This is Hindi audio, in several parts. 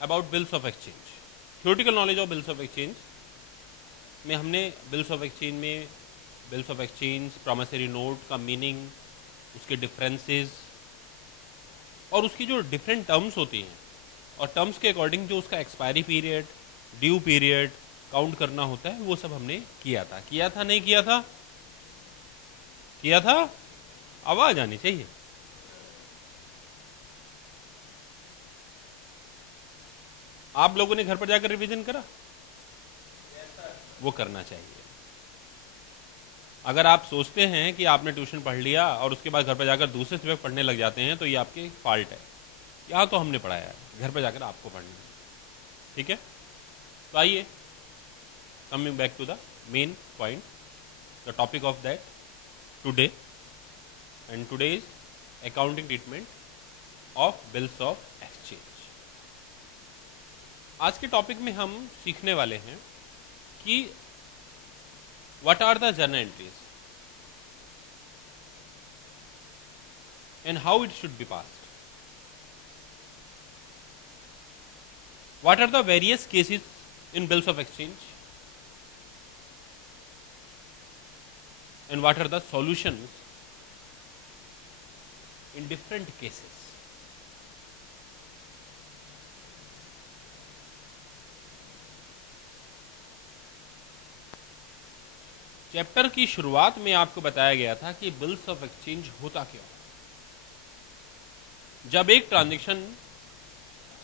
About bills of exchange. Theoretical knowledge of bills of exchange में हमने बिल्स ऑफ एक्सचेंज में bills of exchange, promissory note का मीनिंग, उसके डिफरेंसेस और उसकी जो डिफरेंट टर्म्स होती हैं और टर्म्स के अकॉर्डिंग जो उसका expiry period, due period count करना होता है, वो सब हमने किया था। नहीं किया था? किया था? आवाज आनी चाहिए। आप लोगों ने घर पर जाकर रिवीजन करा? वो करना चाहिए। अगर आप सोचते हैं कि आपने ट्यूशन पढ़ लिया और उसके बाद घर पर जाकर दूसरे सब्जेक्ट पढ़ने लग जाते हैं, तो ये आपकी फॉल्ट है। यहाँ तो हमने पढ़ाया है, घर पर जाकर आपको पढ़ना है। ठीक है, तो आइए, coming back to the main point, the topic of that today, and today is accounting treatment of bills of exchange. आज के टॉपिक में हम सीखने वाले हैं कि what are the journal entries and how it should be passed, what are the various cases in bills of exchange, and what are the solutions in different cases. Chapter की शुरुआत में आपको बताया गया था कि बिल्स ऑफ एक्सचेंज होता क्या। जब एक ट्रांजैक्शन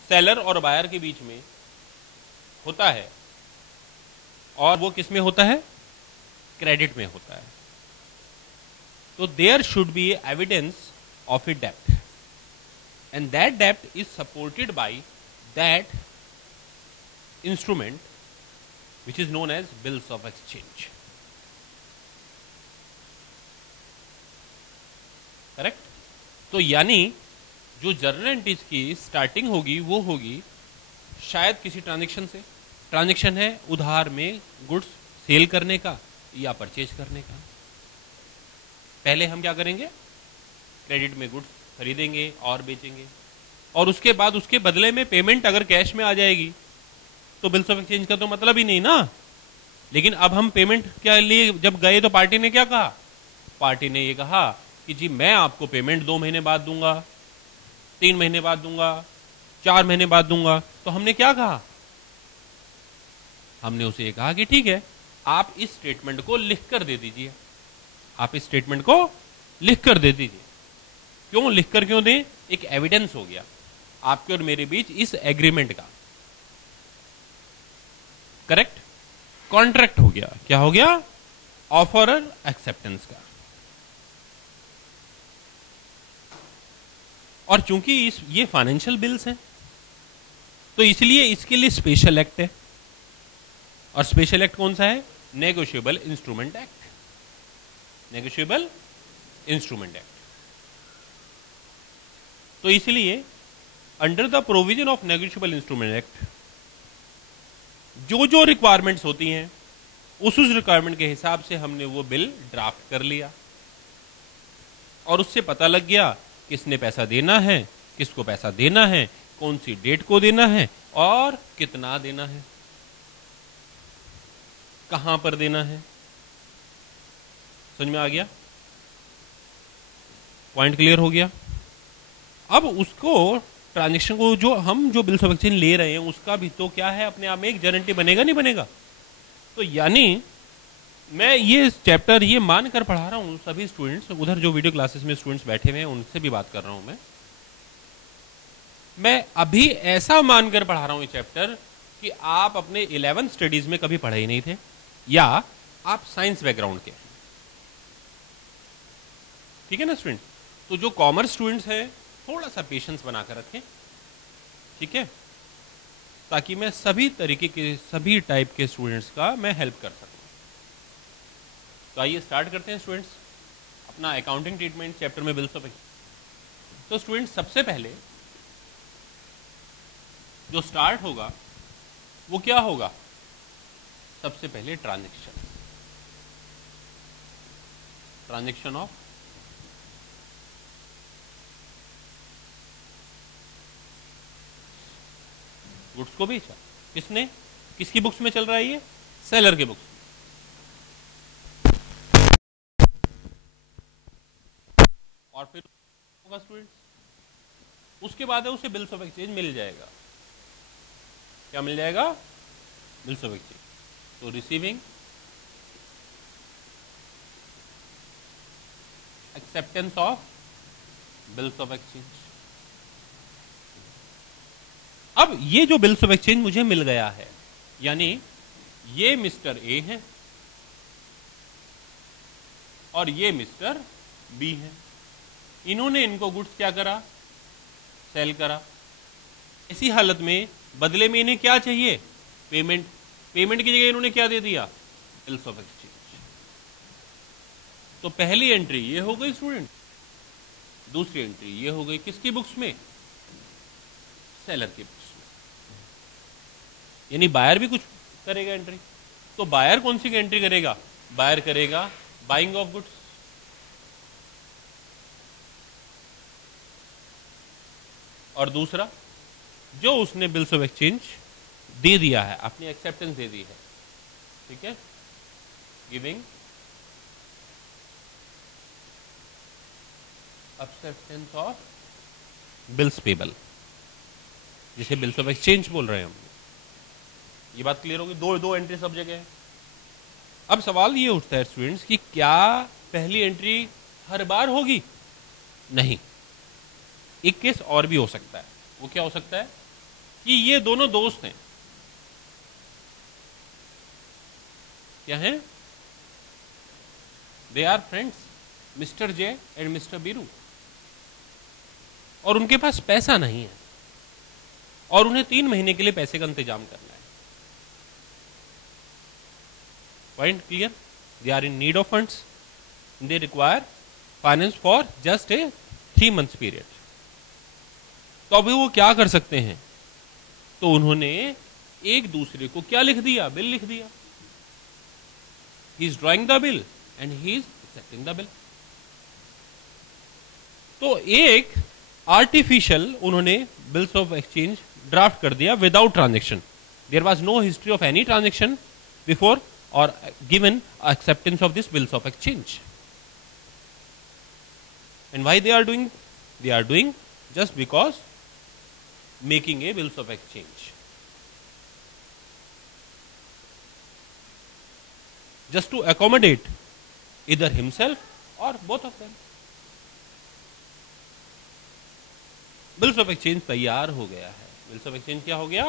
सेलर और बायर के बीच में होता है, और वो किस में होता है? क्रेडिट में होता है, तो there should be evidence of A dept, and that dept is supported by that instrument which is known as bills of exchange. Correct? तो यानी जो जर्नल एंट्रीज की स्टार्टिंग होगी वो होगी शायद किसी ट्रांजैक्शन से। ट्रांजैक्शन है उधार में गुड्स सेल करने का या परचेज करने का। पहले हम क्या करेंगे? क्रेडिट में गुड्स खरीदेंगे और बेचेंगे, और उसके बाद उसके बदले में पेमेंट अगर कैश में आ जाएगी तो बिल्स ऑफ एक्सचेंज का तो मतलब ही नहीं ना। लेकिन अब हम पेमेंट के लिए जब गए तो पार्टी ने क्या कहा? पार्टी ने ये कहा कि जी मैं आपको पेमेंट 2 महीने बाद दूंगा, 3 महीने बाद दूंगा, 4 महीने बाद दूंगा। तो हमने क्या कहा? हमने उसे ये कहा कि ठीक है, आप इस स्टेटमेंट को लिख कर दे दीजिए। आप इस स्टेटमेंट को लिख कर दे दीजिए। क्यों लिख कर क्यों दें? एक एविडेंस हो गया आपके और मेरे बीच इस एग्रीमेंट का। करेक्ट? कॉन्ट्रैक्ट हो गया। क्या हो गया? ऑफर और एक्सेप्टेंस का। और चूंकि ये फाइनेंशियल बिल्स हैं, तो इसलिए इसके लिए स्पेशल एक्ट है। और स्पेशल एक्ट कौन सा है? Negotiable instrument act. Negotiable instrument act. तो इसलिए under the provision of negotiable instrument act जो जो रिक्वायरमेंट्स होती हैं, उस रिक्वायरमेंट के हिसाब से हमने वो बिल ड्राफ्ट कर लिया, और उससे पता लग गया किसने पैसा देना है, किसको पैसा देना है, कौन सी डेट को देना है और कितना देना है, कहां पर देना है। समझ में आ गया? पॉइंट क्लियर हो गया? अब उसको ट्रांजैक्शन को जो बिल्स ऑफ एक्सचेंज ले रहे हैं उसका भी तो क्या है, अपने आप में एक गारंटी बनेगा नहीं बनेगा? तो यानी मैं ये चैप्टर ये मानकर पढ़ा रहा हूं सभी स्टूडेंट्स, उधर जो वीडियो क्लासेस में स्टूडेंट्स बैठे हुए हैं उनसे भी बात कर रहा हूं मैं अभी ऐसा मानकर पढ़ा रहा हूं ये चैप्टर कि आप अपने 11th स्टडीज में कभी पढ़े ही नहीं थे, या आप साइंस बैकग्राउंड के। ठीक है ना स्टूडेंट? तो जो कॉमर्स स्टूडेंट्स हैं थोड़ा सा पेशेंस बनाकर रखें, ठीक है, ताकि मैं सभी तरीके के सभी टाइप के स्टूडेंट्स का मैं हेल्प कर सकूं। तो आइए स्टार्ट करते हैं स्टूडेंट्स अपना अकाउंटिंग ट्रीटमेंट चैप्टर में बिल्स ऑफ एक्सचेंज। तो स्टूडेंट्स सबसे पहले जो स्टार्ट होगा वो क्या होगा? सबसे पहले ट्रांजैक्शन ऑफ गुड्स को बेचा। किसने? किसकी बुक्स में चल रहा है ये? सेलर के बुक्स। और फिर होगा स्टूडेंट्स, उसके बाद है उसे बिल्स ऑफ एक्सचेंज मिल जाएगा। क्या मिल जाएगा? Bills of exchange. तो receiving acceptance of bills of exchange. अब ये जो बिल्स ऑफ एक्सचेंज मुझे मिल गया है, यानी ये मिस्टर ए है और ये मिस्टर बी है। इन्होंने इनको गुड्स क्या करा? सेल करा। इसी हालत में बदले में इन्हें क्या चाहिए? पेमेंट। पेमेंट की जगह इन्होंने क्या दे दिया? Bills of exchange. तो पहली एंट्री ये हो गई स्टूडेंट, दूसरी एंट्री ये हो गई किसकी बुक्स में? सेलर की बुक्स में। यानी बायर भी कुछ करेगा एंट्री। तो बायर कौन सी एंट्री करेगा? बायर करेगा बाइंग ऑफ गुड्स। और दूसरा जो उसने बिल्स ऑफ एक्सचेंज दे दिया है, अपनी एक्सेप्टेंस दे दी है, ठीक है, giving acceptance of bills payable, जिसे बिल्स ऑफ एक्सचेंज बोल रहे हैं हम। ये बात क्लियर होगी? दो एंट्री सब जगह है। अब सवाल ये उठता है स्टूडेंट्स कि क्या पहली एंट्री हर बार होगी? नहीं, एक केस और भी हो सकता है। वो क्या हो सकता है कि ये दोनों दोस्त हैं। क्या हैं? They are friends, mister Jai and mister Biru, और उनके पास पैसा नहीं है और उन्हें 3 महीने के लिए पैसे का इंतजाम करना है। Point clear? They are in need of funds, they require finance for just a 3 months period. तो अभी वो क्या कर सकते हैं? तो उन्होंने एक दूसरे को क्या लिख दिया? बिल लिख दिया। He is drawing the bill and he is accepting the bill. तो एक आर्टिफिशियल उन्होंने बिल्स ऑफ एक्सचेंज ड्राफ्ट कर दिया without transaction. There was no history of any transaction before or given acceptance of this bills of exchange. And why they are doing? They are doing just because making a bills of exchange, just to accommodate either himself or both of them. Bills of exchange तैयार हो गया है। बिल्स ऑफ एक्सचेंज क्या हो गया?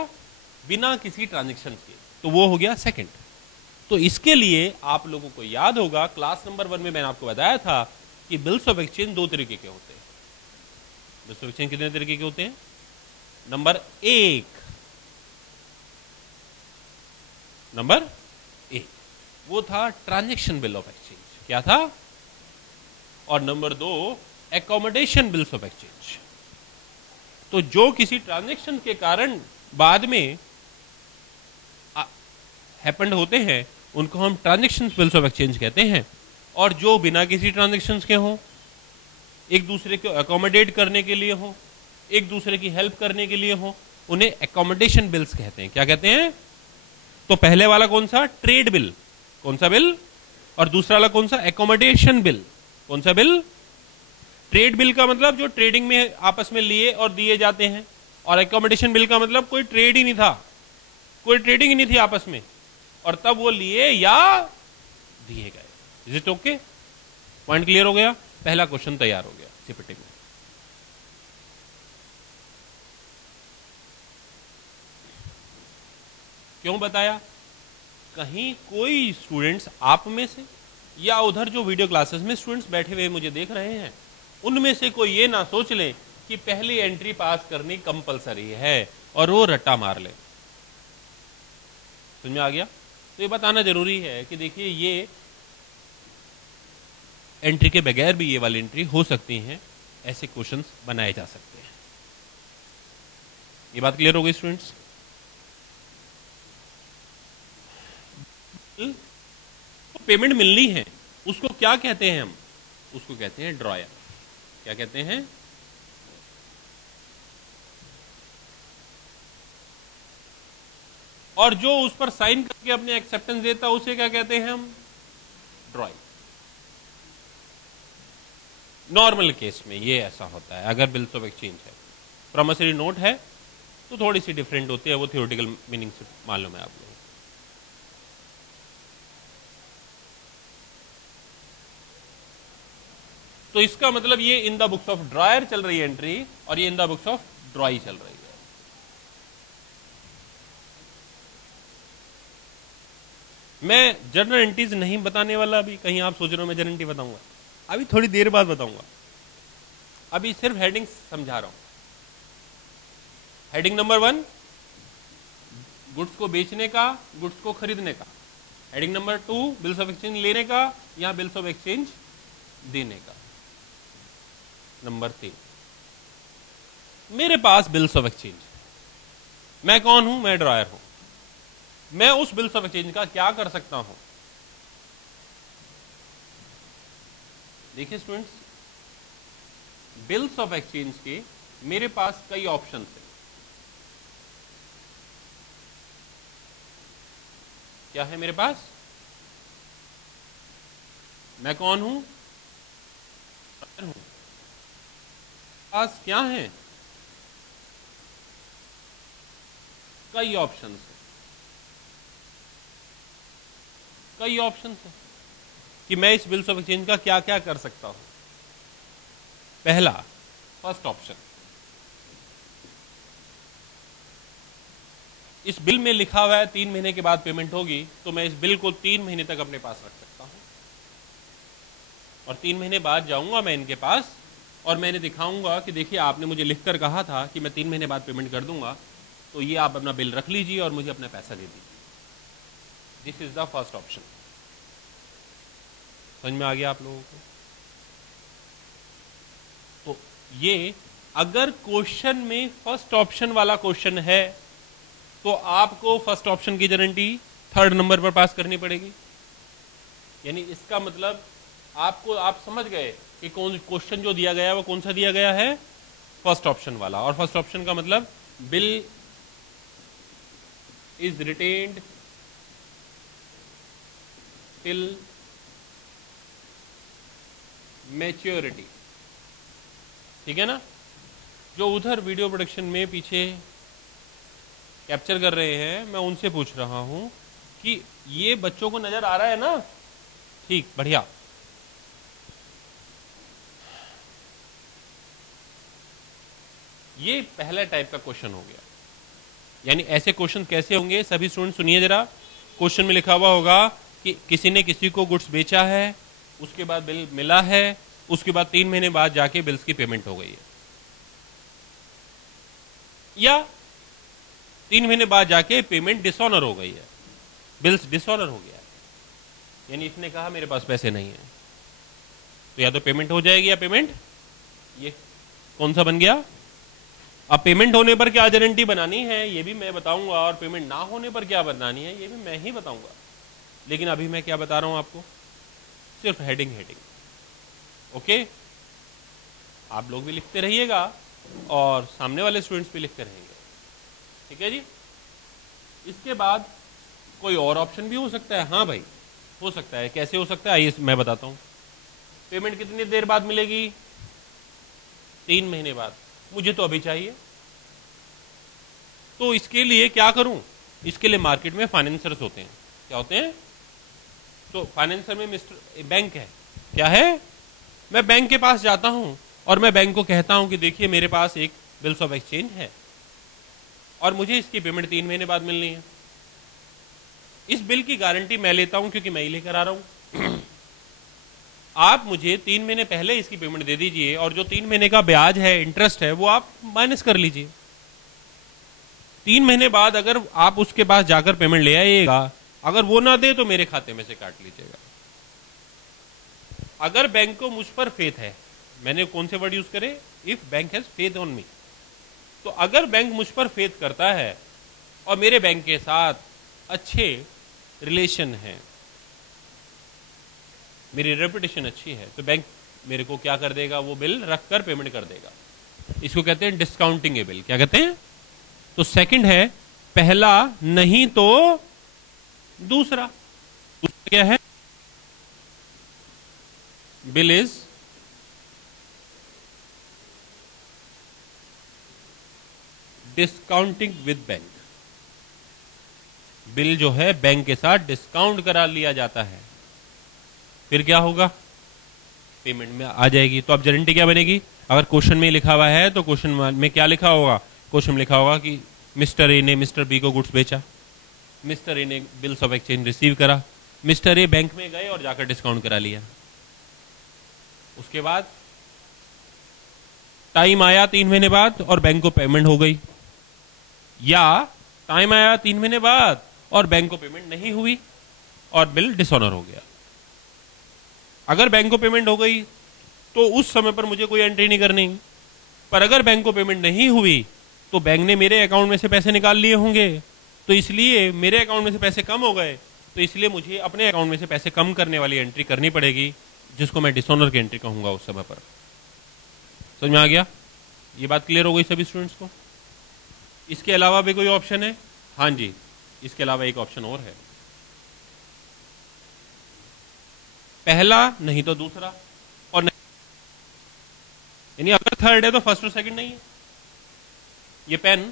बिना किसी ट्रांजेक्शन के। तो वो हो गया सेकंड। तो इसके लिए आप लोगों को याद होगा क्लास नंबर 1 में मैंने आपको बताया था कि बिल्स ऑफ एक्सचेंज 2 तरीके के होते हैं। बिल्स ऑफ एक्सचेंज कितने तरीके के होते हैं? नंबर 1 वो था ट्रांजैक्शन बिल ऑफ एक्सचेंज। क्या था? और number 2 accommodation bills of exchange. तो जो किसी ट्रांजैक्शन के कारण बाद में हैपेंड होते हैं उनको हम ट्रांजैक्शन बिल्स ऑफ एक्सचेंज कहते हैं। और जो बिना किसी ट्रांजैक्शंस के हों, एक दूसरे को अकोमोडेट करने के लिए हो, एक दूसरे की हेल्प करने के लिए हो, उन्हें एकोमोडेशन बिल्स कहते हैं। क्या कहते हैं? तो पहले वाला कौन सा? Trade bill. कौन सा बिल? और दूसरा वाला कौन सा? Accommodation bill. कौन सा बिल? ट्रेड बिल का मतलब जो ट्रेडिंग में आपस में लिए और दिए जाते हैं, और एकोमोडेशन बिल का मतलब कोई ट्रेड ही नहीं था, कोई ट्रेडिंग ही नहीं थी आपस में, और तब वो लिए या दिए गए। Is it okay? Point clear हो गया? पहला क्वेश्चन तैयार हो गया सीपीटी में। क्यों बताया? कहीं कोई स्टूडेंट्स आप में से या उधर जो वीडियो क्लासेस में स्टूडेंट्स बैठे हुए मुझे देख रहे हैं, उनमें से कोई ये ना सोच ले कि पहली एंट्री पास करनी कंपलसरी है और वो रट्टा मार ले। समझ में आ गया? तो ये बताना जरूरी है कि देखिए ये एंट्री के बगैर भी ये वाली एंट्री हो सकती हैं, ऐसे क्वेश्चंस बनाए जा सकते हैं। ये बात क्लियर हो गई स्टूडेंट्स? तो पेमेंट मिलनी है, उसको क्या कहते हैं हम? उसको कहते हैं ड्रॉयर। क्या कहते हैं? और जो उस पर साइन करके अपने एक्सेप्टेंस देता है उसे क्या कहते हैं हम? ड्रॉइंग। नॉर्मल केस में ये ऐसा होता है अगर बिल्स ऑफ एक्सचेंज है। प्रॉमिसरी नोट है तो थोड़ी सी डिफरेंट होती है, वो थियोरेटिकल मीनिंग से मालूम है आप लोगों को। तो इसका मतलब ये in the books of dryer चल रही है एंट्री, और ये इन द बुक्स ऑफ ड्रॉई चल रही है। मैं जर्नल एंट्रीज नहीं बताने वाला अभी, कहीं आप सोच रहे हो मैं जर्नल एंट्री बताऊंगा, अभी थोड़ी देर बाद बताऊंगा। अभी सिर्फ हेडिंग समझा रहा हूं। हेडिंग नंबर 1 गुड्स को बेचने का, गुड्स को खरीदने का। Heading number 2 bills of exchange लेने का या बिल्स ऑफ एक्सचेंज देने का। नंबर 3 मेरे पास बिल्स ऑफ एक्सचेंज, मैं कौन हूं? मैं ड्रायर हूं। मैं उस बिल्स ऑफ एक्सचेंज का क्या कर सकता हूं? देखिए स्टूडेंट्स, बिल्स ऑफ एक्सचेंज के मेरे पास कई ऑप्शन है। क्या है मेरे पास? मैं कौन हूं? पास क्या है? कई ऑप्शंस है, कई ऑप्शंस है कि मैं इस बिल्स ऑफ एक्सचेंज का क्या क्या कर सकता हूं। पहला, फर्स्ट ऑप्शन, इस बिल में लिखा हुआ है 3 महीने के बाद पेमेंट होगी, तो मैं इस बिल को 3 महीने तक अपने पास रख सकता हूं, और 3 महीने बाद जाऊंगा मैं इनके पास और मैंने दिखाऊंगा कि देखिए आपने मुझे लिखकर कहा था कि मैं 3 महीने बाद पेमेंट कर दूंगा, तो ये आप अपना बिल रख लीजिए और मुझे अपना पैसा दे दीजिए। This is the first option. समझ में आ गया आप लोगों को? तो ये अगर क्वेश्चन में फर्स्ट ऑप्शन वाला क्वेश्चन है तो आपको फर्स्ट ऑप्शन की गारंटी 3rd नंबर पर पास करनी पड़ेगी। यानी इसका मतलब आपको, आप समझ गए कि कौन क्वेश्चन जो दिया गया है वो कौन सा दिया गया है? फर्स्ट ऑप्शन वाला। और फर्स्ट ऑप्शन का मतलब bill is retained till maturity. ठीक है ना? जो उधर वीडियो प्रोडक्शन में पीछे कैप्चर कर रहे हैं, मैं उनसे पूछ रहा हूं कि ये बच्चों को नजर आ रहा है ना? ठीक, बढ़िया। ये पहला टाइप का क्वेश्चन हो गया। यानी ऐसे क्वेश्चन कैसे होंगे? सभी स्टूडेंट सुनिए जरा। क्वेश्चन में लिखा हुआ होगा कि किसी ने किसी को गुड्स बेचा है, उसके बाद बिल मिला है, उसके बाद 3 महीने बाद जाके बिल्स की पेमेंट हो गई है, या 3 महीने बाद जाके पेमेंट डिसऑनर हो गई है, बिल्स डिसऑनर हो गया है। यानी इसने कहा मेरे पास पैसे नहीं है, तो या तो पेमेंट हो जाएगी या पेमेंट, ये कौन सा बन गया? अब पेमेंट होने पर क्या गारंटी बनानी है ये भी मैं बताऊंगा, और पेमेंट ना होने पर क्या बनानी है ये भी मैं ही बताऊंगा। लेकिन अभी मैं क्या बता रहा हूं आपको? सिर्फ हेडिंग। ओके, आप लोग भी लिखते रहिएगा और सामने वाले स्टूडेंट्स भी लिखते रहेंगे। ठीक है जी? इसके बाद कोई और ऑप्शन भी हो सकता है। हाँ भाई, हो सकता है। कैसे हो सकता है आइए मैं बताता हूं। पेमेंट कितनी देर बाद मिलेगी? 3 महीने बाद। मुझे तो अभी चाहिए, तो इसके लिए क्या करूं? इसके लिए मार्केट में फाइनेंसर्स होते हैं। क्या होते हैं? तो फाइनेंसर में मिस्टर बैंक है। क्या है? मैं बैंक के पास जाता हूं और मैं बैंक को कहता हूं कि देखिए मेरे पास एक बिल्स ऑफ एक्सचेंज है और मुझे इसकी पेमेंट 3 महीने बाद मिलनी है। इस बिल की गारंटी मैं लेता हूं क्योंकि मैं ही लेकर आ रहा हूं। आप मुझे 3 महीने पहले इसकी पेमेंट दे दीजिए और जो 3 महीने का ब्याज है, इंटरेस्ट है, वो आप माइनस कर लीजिए। 3 महीने बाद अगर आप उसके पास जाकर पेमेंट ले आइएगा, अगर वो ना दे तो मेरे खाते में से काट लीजिएगा। अगर बैंक को मुझ पर फेथ है, मैंने कौन से वर्ड यूज करे? If bank has faith on me. तो अगर बैंक मुझ पर फेथ करता है और मेरे बैंक के साथ अच्छे रिलेशन है, मेरी रेपुटेशन अच्छी है, तो बैंक मेरे को क्या कर देगा? वो बिल रखकर पेमेंट कर देगा। इसको कहते हैं डिस्काउंटिंग ए बिल। क्या कहते हैं? तो सेकंड है पहला नहीं तो दूसरा। दूसरा क्या है? Bill is discounting with bank. Bill जो है बैंक के साथ डिस्काउंट करा लिया जाता है। फिर क्या होगा? पेमेंट में आ जाएगी। तो अब गारंटी क्या बनेगी? अगर क्वेश्चन में लिखा हुआ है तो क्वेश्चन में क्या लिखा होगा? क्वेश्चन में लिखा होगा कि मिस्टर ए ने मिस्टर बी को गुड्स बेचा, मिस्टर ए ने बिल्स ऑफ एक्सचेंज रिसीव करा, मिस्टर ए बैंक में गए और जाकर डिस्काउंट करा लिया। उसके बाद टाइम आया 3 महीने बाद और बैंक को पेमेंट हो गई, या टाइम आया 3 महीने बाद और बैंक को पेमेंट नहीं हुई और बिल डिसऑनर हो गया। अगर बैंक को पेमेंट हो गई तो उस समय पर मुझे कोई एंट्री नहीं करनी, पर अगर बैंक को पेमेंट नहीं हुई तो बैंक ने मेरे अकाउंट में से पैसे निकाल लिए होंगे, तो इसलिए मेरे अकाउंट में से पैसे कम हो गए, तो इसलिए मुझे अपने अकाउंट में से पैसे कम करने वाली एंट्री करनी पड़ेगी, जिसको मैं डिसऑनर की एंट्री कहूंगा उस समय पर। समझ में आ गया? ये बात क्लियर हो गई सभी स्टूडेंट्स को? इसके अलावा भी कोई ऑप्शन है? हाँ जी, इसके अलावा एक ऑप्शन और है, पहला नहीं तो दूसरा, और नहीं यानी अगर थर्ड है तो फर्स्ट और सेकंड नहीं है। ये पेन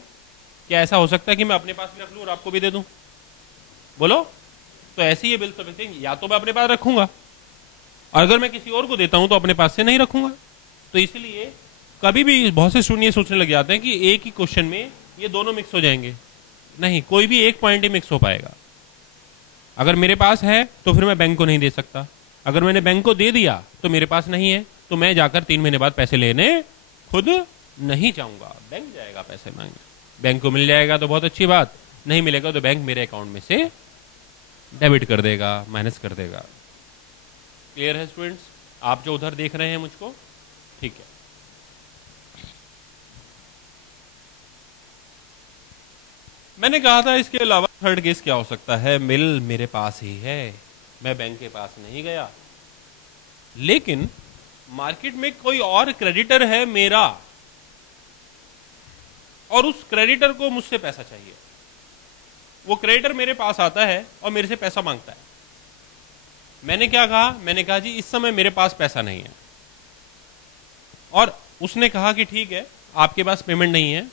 क्या ऐसा हो सकता है कि मैं अपने पास भी रख लूं और आपको भी दे दूं? बोलो। तो ऐसे ही ये बिल्स ऑफ एक्सचेंज या तो मैं अपने पास रखूंगा, और अगर मैं किसी और को देता हूं तो अपने पास से नहीं रखूंगा। तो इसलिए कभी भी बहुत से स्टूडेंट ये सोचने लग जाते हैं कि एक ही क्वेश्चन में ये दोनों मिक्स हो जाएंगे। नहीं, कोई भी एक पॉइंट ही मिक्स हो पाएगा। अगर मेरे पास है तो फिर मैं बैंक को नहीं दे सकता, अगर मैंने बैंक को दे दिया तो मेरे पास नहीं है, तो मैं जाकर 3 महीने बाद पैसे लेने खुद नहीं चाहूंगा, बैंक जाएगा पैसे मांगने। बैंक को मिल जाएगा तो बहुत अच्छी बात, नहीं मिलेगा तो बैंक मेरे अकाउंट में से डेबिट कर देगा, माइनस कर देगा। क्लियर है स्टूडेंट्स? आप जो उधर देख रहे हैं मुझको, ठीक है। मैंने कहा था इसके अलावा थर्ड केस क्या हो सकता है? बिल मेरे पास ही है, मैं बैंक के पास नहीं गया, लेकिन मार्केट में कोई और क्रेडिटर है मेरा, और उस क्रेडिटर को मुझसे पैसा चाहिए। वो क्रेडिटर मेरे पास आता है और मेरे से पैसा मांगता है। मैंने क्या कहा? मैंने कहा जी इस समय मेरे पास पैसा नहीं है, और उसने कहा कि ठीक है आपके पास पेमेंट नहीं है,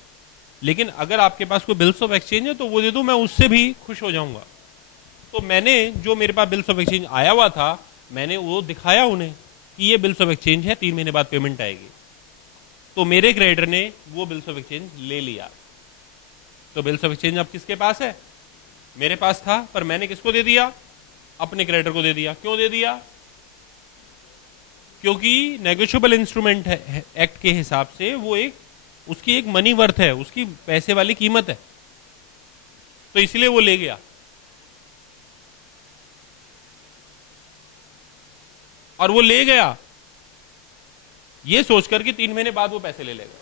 लेकिन अगर आपके पास कोई बिल्स ऑफ एक्सचेंज है तो वो दे दो, मैं उससे भी खुश हो जाऊंगा। तो मैंने जो मेरे पास बिल्स ऑफ एक्सचेंज आया हुआ था, मैंने वो दिखाया उन्हें कि ये बिल्स ऑफ एक्सचेंज है, 3 महीने बाद पेमेंट आएगी। तो मेरे क्रेडिटर ने वो बिल्स ऑफ एक्सचेंज ले लिया। तो बिल्स ऑफ एक्सचेंज अब किसके पास है? मेरे पास था, पर मैंने किसको दे दिया? अपने क्रेडिटर को दे दिया। क्यों दे दिया? क्योंकि नेगोशिएबल इंस्ट्रूमेंट है एक्ट के हिसाब से, वो एक उसकी एक मनी वर्थ है, उसकी पैसे वाली कीमत है, तो इसलिए वो ले गया। और वो ले गया ये सोचकर कि 3 महीने बाद वो पैसे ले लेगा।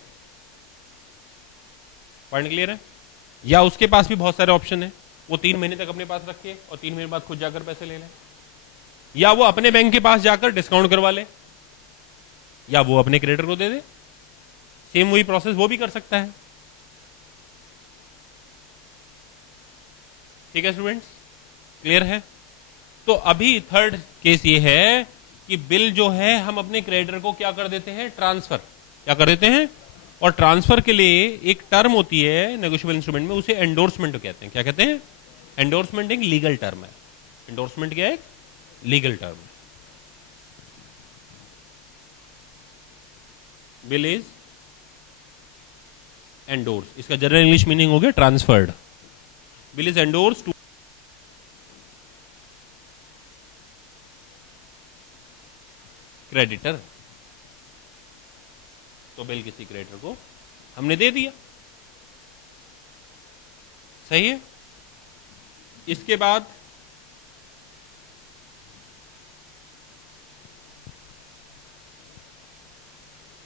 पॉइंट क्लियर है? या उसके पास भी बहुत सारे ऑप्शन है, वो 3 महीने तक अपने पास रखे और 3 महीने बाद खुद जाकर पैसे ले ले, या वो अपने बैंक के पास जाकर डिस्काउंट करवा ले, या वो अपने क्रेडिटर को दे दे। सेम वही प्रोसेस वो भी कर सकता है। ठीक है स्टूडेंट्स, क्लियर है? तो अभी थर्ड केस ये है कि बिल जो है हम अपने क्रेडिटर को क्या कर देते हैं? ट्रांसफर। क्या कर देते हैं? और ट्रांसफर के लिए एक टर्म होती है नेगोशिएबल इंस्ट्रूमेंट में, उसे एंडोर्समेंट कहते हैं। क्या कहते हैं? एंडोर्समेंट एक लीगल टर्म है। एंडोर्समेंट क्या है? लीगल टर्म है। बिल इज एंडोर्स, इसका जनरल इंग्लिश मीनिंग हो गया transferred. Bill is endorse to creditor. तो बिल किसी क्रेडिटर को हमने दे दिया, सही है? इसके बाद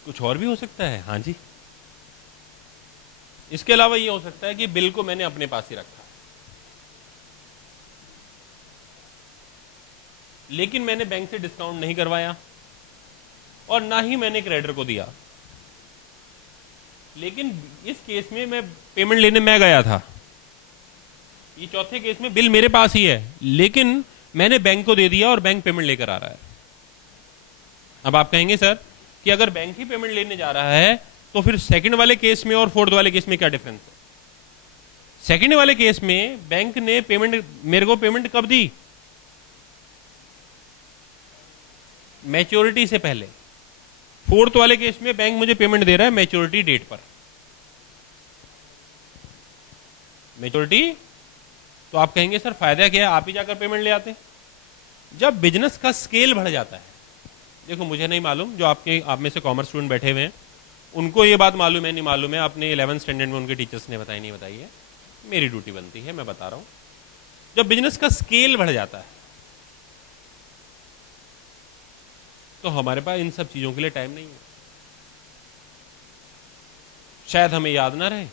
कुछ और भी हो सकता है। हाँ जी, इसके अलावा ये हो सकता है कि बिल को मैंने अपने पास ही रखा, लेकिन मैंने बैंक से डिस्काउंट नहीं करवाया और ना ही मैंने क्रेडिटर को दिया। लेकिन इस केस में मैं पेमेंट लेने मैं गया था, ये चौथे केस में बिल मेरे पास ही है, लेकिन मैंने बैंक को दे दिया और बैंक पेमेंट लेकर आ रहा है। अब आप कहेंगे सर कि अगर बैंक ही पेमेंट लेने जा रहा है तो फिर सेकंड वाले केस में और फोर्थ वाले केस में क्या डिफरेंस है? सेकंड वाले केस में बैंक ने पेमेंट, मेरे को पेमेंट कब दी? मैच्योरिटी से पहले। फोर्थ वाले केस में बैंक मुझे पेमेंट दे रहा है मैच्योरिटी डेट पर। मैच्योरिटी, तो आप कहेंगे सर फायदा क्या है, आप ही जाकर पेमेंट ले आते। जब बिजनेस का स्केल बढ़ जाता है, देखो मुझे नहीं मालूम, जो आप में से कॉमर्स स्टूडेंट बैठे हुए हैं उनको ये बात मालूम है नहीं मालूम है, अपने 11th स्टैंडर्ड में उनके टीचर्स ने बताई नहीं बताई है, मेरी ड्यूटी बनती है, मैं बता रहा हूं। जब बिजनेस का स्केल बढ़ जाता है तो हमारे पास इन सब चीजों के लिए टाइम नहीं है। शायद हमें याद ना रहे,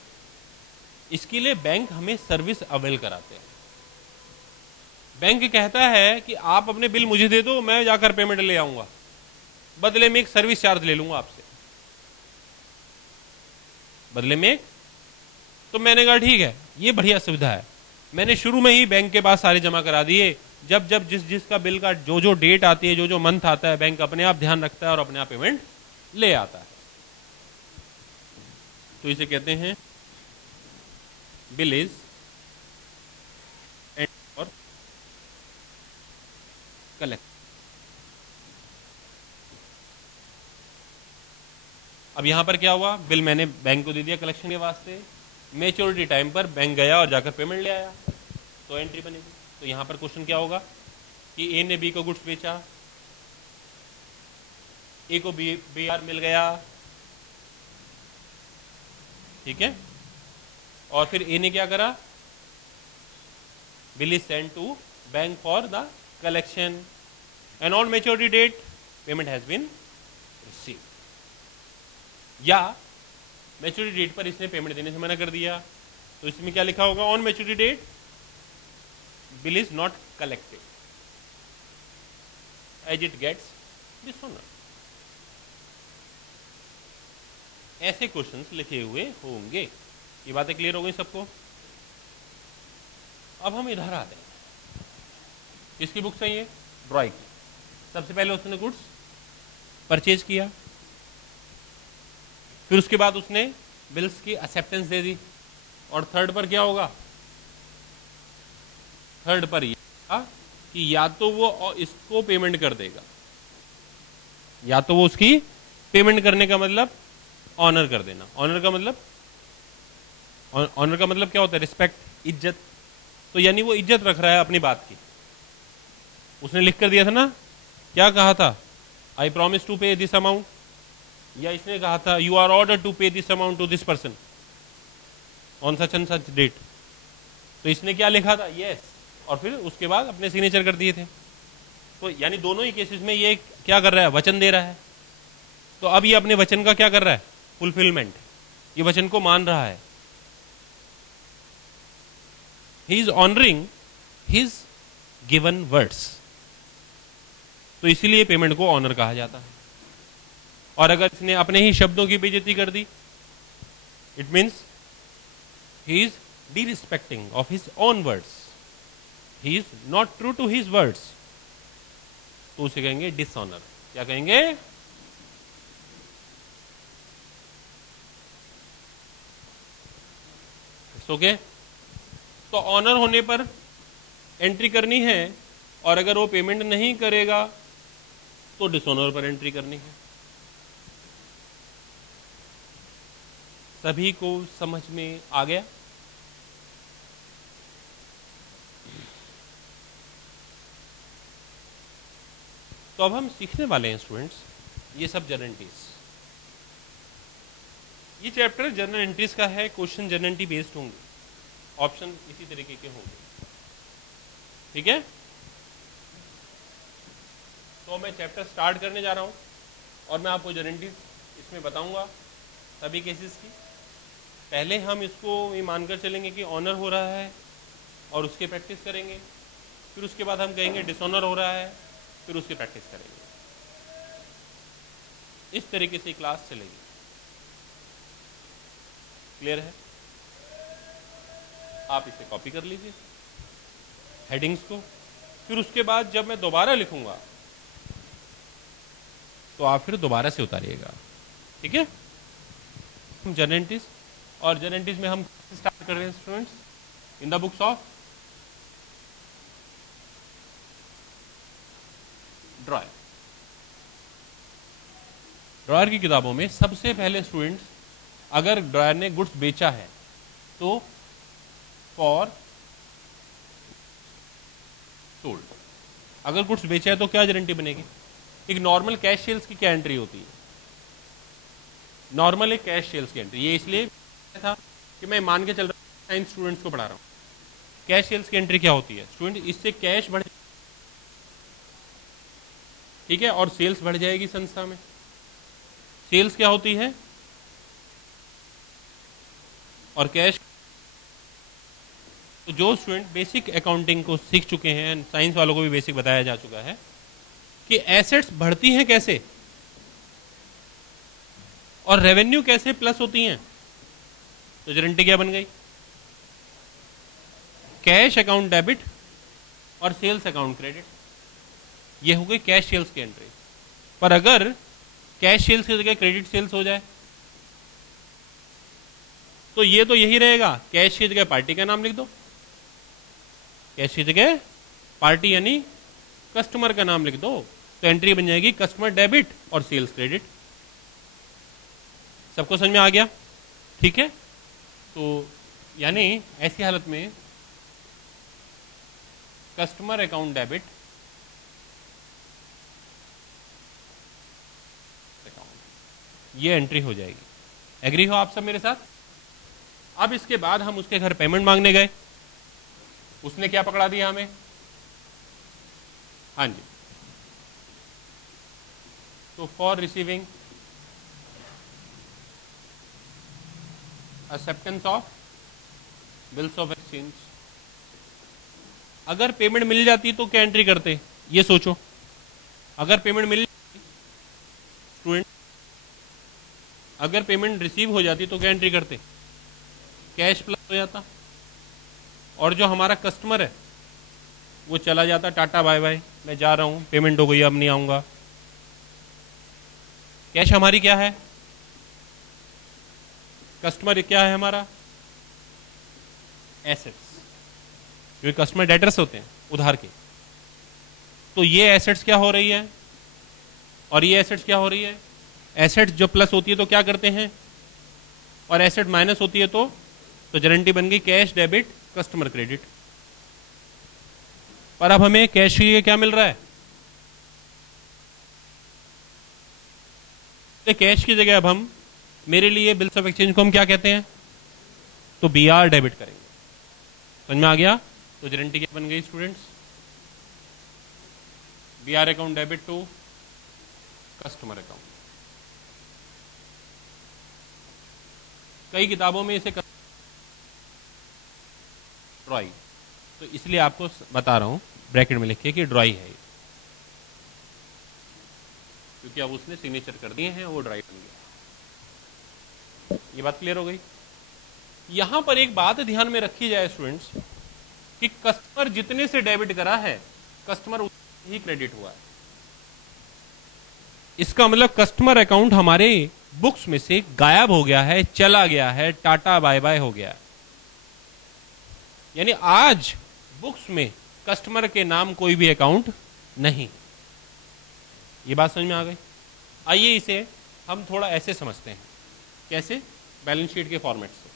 इसके लिए बैंक हमें सर्विस अवेल कराते हैं। बैंक कहता है कि आप अपने बिल मुझे दे दो, मैं जाकर पेमेंट ले आऊंगा, बदले में एक सर्विस चार्ज ले लूंगा आपसे, बदले में। तो मैंने कहा ठीक है, ये बढ़िया सुविधा है। मैंने शुरू में ही बैंक के पास सारे जमा करा दिए। जब जब जिसका बिल का जो डेट आती है, जो मंथ आता है, बैंक अपने आप ध्यान रखता है और अपने आप पेमेंट ले आता है। तो इसे कहते हैं बिल इज एंड और कलेक्ट। अब यहां पर क्या हुआ, बिल मैंने बैंक को दे दिया कलेक्शन के वास्ते, मैच्योरिटी टाइम पर बैंक गया और जाकर पेमेंट ले आया, तो एंट्री बनेगी। तो यहां पर क्वेश्चन क्या होगा कि ए ने बी को गुड्स बेचा, ए को बी आर मिल गया, ठीक है, और फिर ए ने क्या करा, bill is send to bank for the collection and on maturity date payment has been receive. या मैच्योरिटी डेट पर इसने पेमेंट देने से मना कर दिया, तो इसमें क्या लिखा होगा, on maturity date bill is not collected as it gets dishonour. ऐसे क्वेश्चंस लिखे हुए होंगे। ये बातें क्लियर हो गई सबको? अब हम इधर आते हैं, किसकी बुक से ये, ड्रॉय की। सबसे पहले उसने गुड्स परचेज किया, फिर उसके बाद उसने बिल्स की एक्सेप्टेंस दे दी, और थर्ड पर क्या होगा, थर्ड पर ये कि या तो वो इसको पेमेंट कर देगा, या तो वो उसकी पेमेंट करने का मतलब ऑनर कर देना। ऑनर का मतलब क्या होता है, रिस्पेक्ट, इज्जत। तो यानी वो इज्जत रख रहा है अपनी बात की। उसने लिख कर दिया था ना, क्या कहा था, I promise to pay this amount, या इसने कहा था you are order to pay this amount to this person on such and such date. तो इसने क्या लिखा था, यस, और फिर उसके बाद अपने सिग्नेचर कर दिए थे। तो यानी दोनों ही केसेस में ये क्या कर रहा है, वचन दे रहा है। तो अब ये अपने वचन का क्या कर रहा है, फुलफिलमेंट, ये वचन को मान रहा है। He is honouring his given words, तो इसीलिए पेमेंट को ऑनर कहा जाता है। और अगर इसने अपने ही शब्दों की बेइज्जती कर दी, it means he is disrespecting of his own words, he is not true to his words, तो उसे कहेंगे डिसऑनर। क्या कहेंगे, ओके। तो ऑनर होने पर एंट्री करनी है, और अगर वो पेमेंट नहीं करेगा तो डिसऑनर पर एंट्री करनी है। सभी को समझ में आ गया? तो अब हम सीखने वाले हैं स्टूडेंट्स ये सब जर्नल एंट्रीज। ये चैप्टर जर्नल एंट्रीज का है, क्वेश्चन जर्नल एंट्री बेस्ड होंगे, ऑप्शन इसी तरीके के होंगे, ठीक है। तो मैं चैप्टर स्टार्ट करने जा रहा हूं, और मैं आपको जर्नल एंट्रीज इसमें बताऊंगा सभी केसेस की। पहले हम इसको ये मानकर चलेंगे कि ऑनर हो रहा है, और उसके प्रैक्टिस करेंगे। फिर उसके बाद हम कहेंगे डिसऑनर हो रहा है, फिर उसकी प्रैक्टिस करेंगे। इस तरीके से क्लास चलेगी। क्लियर है? आप इसे कॉपी कर लीजिए हेडिंग्स को। फिर उसके बाद जब मैं दोबारा लिखूंगा तो आप फिर दोबारा से उतारिएगा, ठीक है। हम जर्नल एंट्रीज, और जर्नल एंट्रीज में हम स्टार्ट कर रहे हैं students in the books of dryer. Dryer की किताबों में सबसे पहले स्टूडेंट्स, अगर ड्रॉयर ने गुड्स बेचा है तो फॉर सोल्ड। अगर गुड्स बेचा है तो क्या गारंटी बनेगी? एक नॉर्मल कैश सेल्स की क्या एंट्री होती है? नॉर्मल एक कैश सेल्स की एंट्री, ये इसलिए था कि मैं मान के चल रहा हूँ साइंस स्टूडेंट्स को पढ़ा रहा हूँ। कैश सेल्स की एंट्री क्या होती है स्टूडेंट? इससे कैश बढ़, ठीक है, और सेल्स बढ़ जाएगी संस्था में। सेल्स क्या होती है और कैश। तो जो स्टूडेंट बेसिक अकाउंटिंग को सीख चुके हैं, साइंस वालों को भी बेसिक बताया जा चुका है कि एसेट्स बढ़ती हैं कैसे और रेवेन्यू कैसे प्लस होती हैं। तो गारंटी क्या बन गई? कैश अकाउंट डेबिट और सेल्स अकाउंट क्रेडिट, ये हो गई कैश सेल्स की एंट्री। पर अगर कैश सेल्स की जगह क्रेडिट सेल्स हो जाए तो ये तो यही रहेगा, कैश की जगह पार्टी का नाम लिख दो, कैश की जगह पार्टी यानी कस्टमर का नाम लिख दो, तो एंट्री बन जाएगी कस्टमर डेबिट और सेल्स क्रेडिट। सबको समझ में आ गया? ठीक है। तो यानी ऐसी हालत में कस्टमर अकाउंट डेबिट अकाउंट, ये एंट्री हो जाएगी। एग्री हो आप सब मेरे साथ? अब इसके बाद हम उसके घर पेमेंट मांगने गए, उसने क्या पकड़ा दिया हमें? हाँ जी, तो for receiving acceptance of bills of exchange. अगर पेमेंट मिल जाती तो क्या एंट्री करते, ये सोचो। अगर पेमेंट मिल स्टूडेंट, अगर पेमेंट रिसीव हो जाती तो क्या एंट्री करते? कैश प्लस हो जाता, और जो हमारा कस्टमर है वो चला जाता, टाटा बाय बाय, मैं जा रहा हूं, पेमेंट हो गई, अब नहीं आऊंगा। कैश हमारी क्या है? कस्टमर क्या है हमारा? एसेट्स, जो कस्टमर डेटर्स होते हैं उधार के। तो ये एसेट्स क्या हो रही है और ये एसेट्स क्या हो रही है? एसेट्स जो प्लस होती है तो क्या करते हैं, और एसेट माइनस होती है तो गारंटी बन गई कैश डेबिट कस्टमर क्रेडिट। पर अब हमें कैश के लिए क्या मिल रहा है? तो कैश की जगह अब हम, मेरे लिए बिल्स ऑफ एक्सचेंज को हम क्या कहते हैं? तो बीआर डेबिट करेंगे। समझ में आ गया? तो गारंटी क्या बन गई students? BR account debit to customer account. कई किताबों में इसे ड्रॉई, तो इसलिए आपको बता रहा हूं ब्रैकेट में लिखिए कि ड्रॉई है, क्योंकि अब उसने सिग्नेचर कर दिए हैं, वो ड्राई बन गया। ये बात क्लियर हो गई? यहां पर एक बात ध्यान में रखी जाए स्टूडेंट्स कि कस्टमर जितने से डेबिट करा है, कस्टमर उतने ही क्रेडिट हुआ है। इसका मतलब कस्टमर अकाउंट हमारे बुक्स में से गायब हो गया है, चला गया है, टाटा बाय बाय हो गया। यानी आज बुक्स में कस्टमर के नाम कोई भी अकाउंट नहीं। ये बात समझ में आ गई? आइए इसे हम थोड़ा ऐसे समझते हैं। कैसे? बैलेंस शीट के फॉर्मेट से।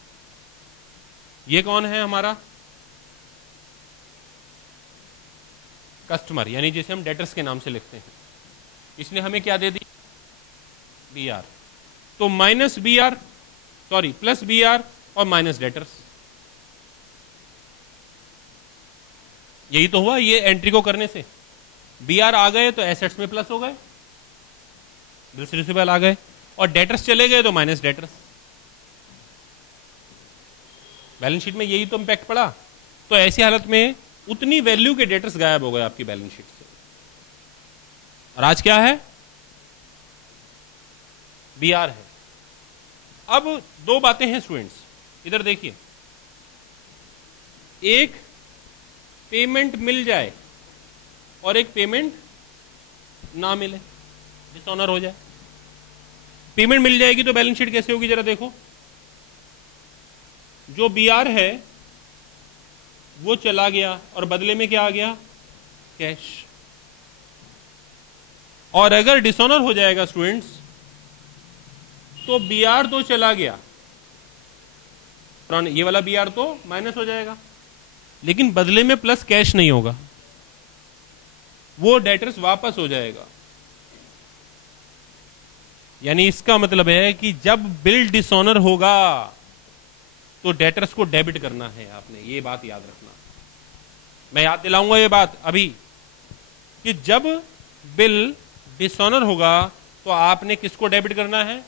ये कौन है हमारा? कस्टमर, यानी जिसे हम डेटर्स के नाम से लिखते हैं। इसने हमें क्या दे दी? B R. तो minus B R, sorry plus B R और माइनस डेटर्स, यही तो हुआ। ये एंट्री को करने से बी आर आ गए तो एसेट्स में प्लस हो गए, बिल्स रिसीवेबल आ गए, और डेटर्स चले गए तो माइनस डेटर्स। बैलेंस शीट में यही तो इंपैक्ट पड़ा। तो ऐसी हालत में उतनी वैल्यू के डेटर्स गायब हो गए आपकी बैलेंस शीट से। और आज क्या है? बी आर है। अब दो बातें हैं स्टूडेंट्स, इधर देखिए। एक पेमेंट मिल जाए और एक पेमेंट ना मिले, डिसऑनर हो जाए। पेमेंट मिल जाएगी तो बैलेंस शीट कैसे होगी जरा देखो। जो बीआर है वो चला गया और बदले में क्या आ गया, कैश। और अगर डिसऑनर हो जाएगा स्टूडेंट्स तो बीआर तो चला गया, ये वाला बीआर तो माइनस हो जाएगा, लेकिन बदले में प्लस कैश नहीं होगा, वो डेटर्स वापस हो जाएगा। यानी इसका मतलब है कि जब बिल डिसऑनर होगा तो डेटर्स को डेबिट करना है आपने, ये बात याद रखना। मैं याद दिलाऊंगा ये बात अभी कि जब बिल डिसऑनर होगा तो आपने किसको डेबिट करना है,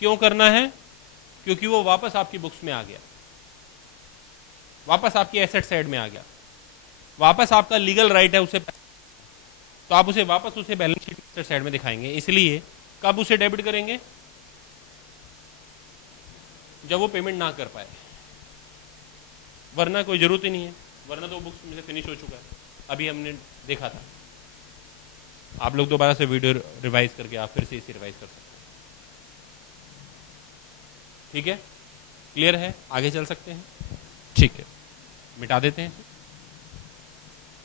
क्यों करना है, क्योंकि वो वापस आपकी बुक्स में आ गया, वापस आपकी एसेट साइड में आ गया, वापस आपका लीगल राइट है उसे, तो आप उसे वापस उसे बैलेंस शीट एसेट साइड में दिखाएंगे। इसलिए कब उसे डेबिट करेंगे, जब वो पेमेंट ना कर पाए, वरना कोई जरूरत ही नहीं है, वरना तो बुक्स में से फिनिश हो चुका है, अभी हमने देखा था। आप लोग दोबारा से वीडियो रिवाइज करके आप फिर से इसे रिवाइज कर सकते हैं। ठीक है, क्लियर है, आगे चल सकते हैं। ठीक है, मिटा देते हैं।